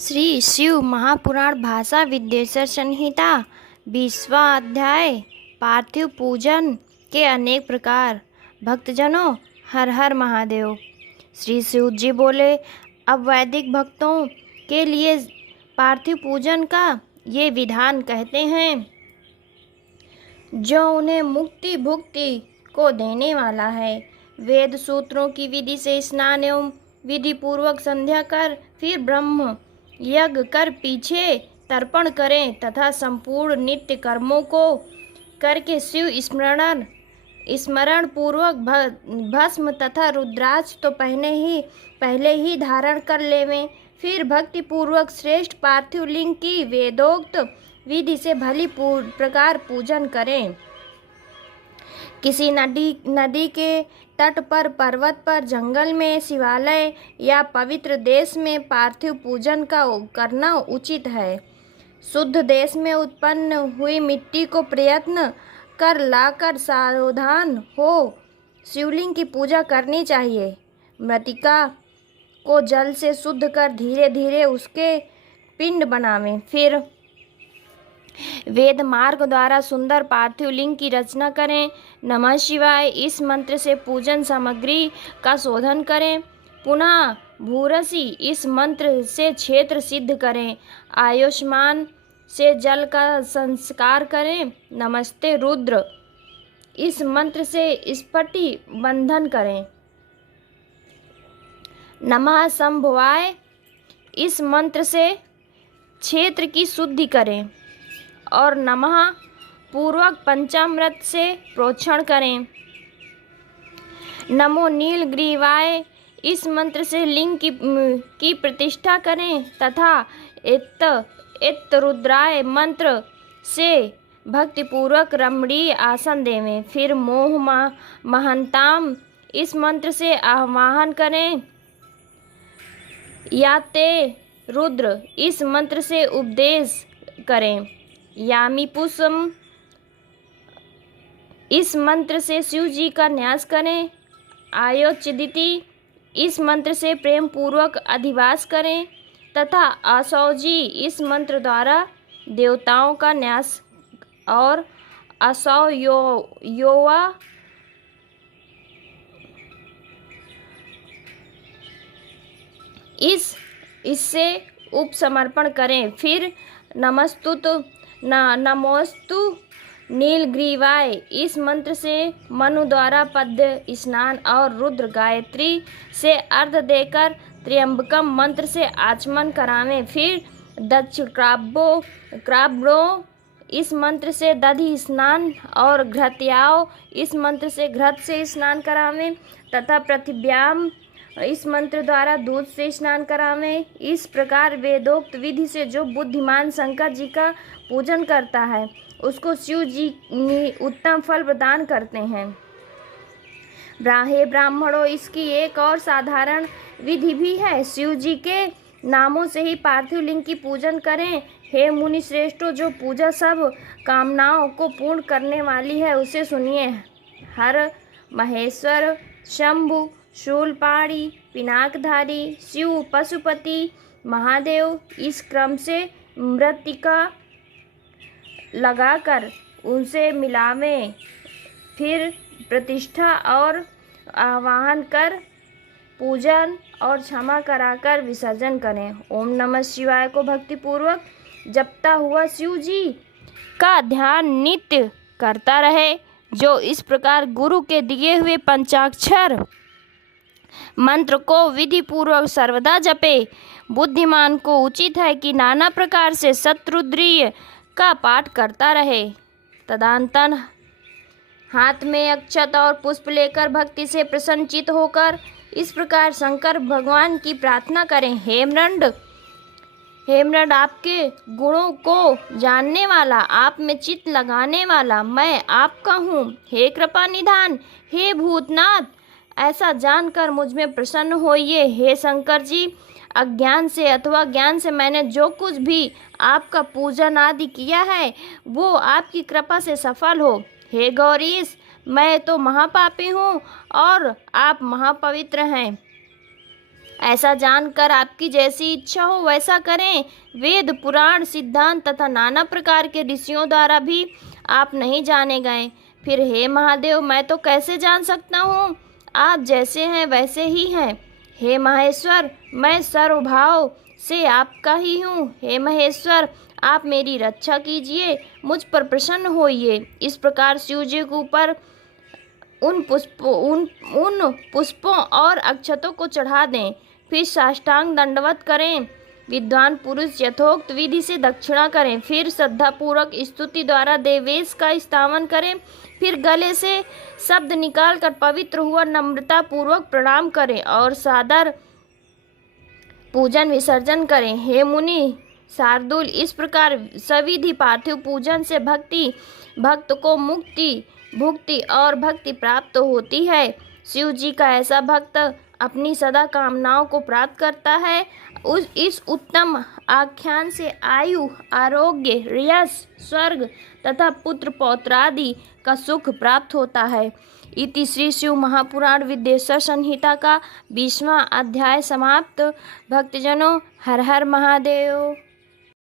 श्री शिव महापुराण भाषा विद्वेश्वर संहिता 20वां अध्याय पार्थिव पूजन के अनेक प्रकार। भक्तजनों, हर हर महादेव। श्री शिव जी बोले, अब वैदिक भक्तों के लिए पार्थिव पूजन का ये विधान कहते हैं जो उन्हें मुक्ति भुक्ति को देने वाला है। वेद सूत्रों की विधि से स्नान एवं विधि पूर्वक संध्या कर फिर ब्रह्म यज्ञ कर पीछे तर्पण करें तथा संपूर्ण नित्य कर्मों को करके शिव स्मरण पूर्वक भस्म तथा रुद्राक्ष तो पहले ही धारण कर लेवें। फिर भक्ति पूर्वक श्रेष्ठ पार्थिव लिंग की वेदोक्त विधि से भली प्रकार पूजन करें। किसी नदी के तट पर, पर्वत पर, जंगल में, शिवालय या पवित्र देश में पार्थिव पूजन का करना उचित है। शुद्ध देश में उत्पन्न हुई मिट्टी को प्रयत्न कर लाकर सावधान हो शिवलिंग की पूजा करनी चाहिए। मृतिका को जल से शुद्ध कर धीरे धीरे उसके पिंड बनावें। फिर वेद मार्ग द्वारा सुंदर पार्थिव लिंग की रचना करें। नमः शिवाय इस मंत्र से पूजन सामग्री का शोधन करें। पुनः भूरसी इस मंत्र से क्षेत्र सिद्ध करें। आयुष्मान से जल का संस्कार करें। नमस्ते रुद्र इस मंत्र से स्फटी बंधन करें। नमः संभवाय इस मंत्र से क्षेत्र की शुद्धि करें और नमः पूर्वक पंचामृत से प्रोक्षण करें। नमो नीलग्रीवाय इस मंत्र से लिंग की प्रतिष्ठा करें तथा इत्त रुद्राय मंत्र से भक्तिपूर्वक रमणीय आसन देवें। फिर मोह महंताम इस मंत्र से आवाहन करें। याते रुद्र इस मंत्र से उपदेश करें। यामीपुसम इस मंत्र से शिव जी का न्यास करें। आयोचिदिति इस मंत्र से प्रेम पूर्वक अधिवास करें तथा असौजी इस मंत्र द्वारा देवताओं का न्यास और असौ योवा इससे उपसमर्पण करें। फिर नमोस्तु नीलग्रीवाय इस मंत्र से मनु द्वारा पद्य स्नान और रुद्र गायत्री से अर्घ देकर त्र्यंबकम मंत्र से आचमन करावें। फिर दक्षिणाब्रो इस मंत्र से दधि स्नान और घृत्याओ इस मंत्र से घृत से स्नान करावें तथा पृथिव्याम इस मंत्र द्वारा दूध से स्नान करावें। इस प्रकार वेदोक्त विधि से जो बुद्धिमान शंकर जी का पूजन करता है उसको शिव जी उत्तम फल प्रदान करते हैं। हे ब्राह्मणों, इसकी एक और साधारण विधि भी है। शिव जी के नामों से ही पार्थिव लिंग की पूजन करें। हे मुनि श्रेष्ठों, जो पूजा सब कामनाओं को पूर्ण करने वाली है उसे सुनिए। हर महेश्वर शंभु शूलपाणी पिनाकधारी शिव पशुपति महादेव इस क्रम से मृतिका लगाकर उनसे मिलावें। फिर प्रतिष्ठा और आवाहन कर पूजन और क्षमा कराकर विसर्जन करें। ओम नमः शिवाय को भक्तिपूर्वक जपता हुआ शिव जी का ध्यान नित्य करता रहे। जो इस प्रकार गुरु के दिए हुए पंचाक्षर मंत्र को विधि पूर्वक सर्वदा जपे। बुद्धिमान को उचित है कि नाना प्रकार से शत्रुद्रीय का पाठ करता रहे। तदनंतर हाथ में अक्षत और पुष्प लेकर भक्ति से प्रसन्नचित होकर इस प्रकार शंकर भगवान की प्रार्थना करें। हेमरंड आपके गुणों को जानने वाला, आप में चित्त लगाने वाला मैं आपका हूँ। हे कृपा निधान, हे भूतनाथ, ऐसा जानकर मुझ में प्रसन्न होइए। हे शंकर जी, अज्ञान से अथवा ज्ञान से मैंने जो कुछ भी आपका पूजन आदि किया है वो आपकी कृपा से सफल हो। हे गौरीश, मैं तो महापापी हूँ और आप महापवित्र हैं। ऐसा जानकर आपकी जैसी इच्छा हो वैसा करें। वेद, पुराण, सिद्धांत तथा नाना प्रकार के ऋषियों द्वारा भी आप नहीं जाने गए। फिर हे महादेव, मैं तो कैसे जान सकता हूँ? आप जैसे हैं वैसे ही हैं। हे महेश्वर, मैं सर्वभाव से आपका ही हूँ। हे महेश्वर, आप मेरी रक्षा कीजिए, मुझ पर प्रसन्न होइए। इस प्रकार शिव जी के ऊपर उन पुष्पों और अक्षतों को चढ़ा दें। फिर साष्टांग दंडवत करें। विद्वान पुरुष यथोक्त विधि से दक्षिणा करें। फिर श्रद्धापूर्वक स्तुति द्वारा देवेश का स्थावन करें। फिर गले से शब्द निकालकर पवित्र हुआ नम्रता पूर्वक प्रणाम करें और सादर पूजन विसर्जन करें। हे मुनि शार्दुल, इस प्रकार सविधि पार्थिव पूजन से भक्त को मुक्ति, भुक्ति और भक्ति प्राप्त होती है। शिव जी का ऐसा भक्त अपनी सदा कामनाओं को प्राप्त करता है। इस उत्तम आख्यान से आयु, आरोग्य, यश, स्वर्ग तथा पुत्र पौत्रादि का सुख प्राप्त होता है। इति श्री शिव महापुराण विद्येश्वर संहिता का 20वां अध्याय समाप्त। भक्तजनों, हर हर महादेव।